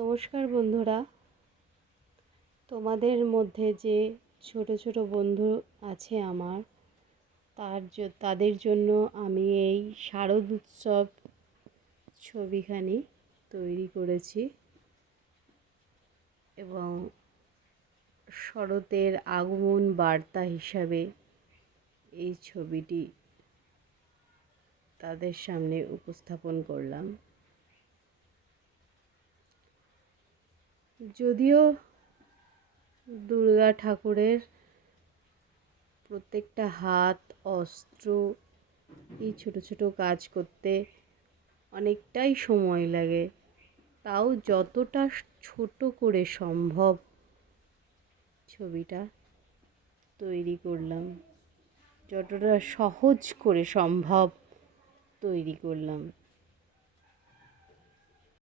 নমস্কার বন্ধুরা, তোমাদের মধ্যে যে ছোট ছোট বন্ধু আছে আমার, তাদের জন্য আমি এই শারদ উৎসব ছবিখানি তৈরি করেছি এবং শরতের আগমন বার্তা হিসাবে এই ছবিটি তাদের সামনে উপস্থাপন করলাম। যদিও দুর্গা ঠাকুরের প্রত্যেকটা হাত, অস্ত্র, এই ছোট ছোট কাজ করতে অনেকটাই সময় লাগে, তাও যতটা ছোট করে সম্ভব ছবিটা তৈরি করলাম, যতটা সহজ করে সম্ভব তৈরি করলাম।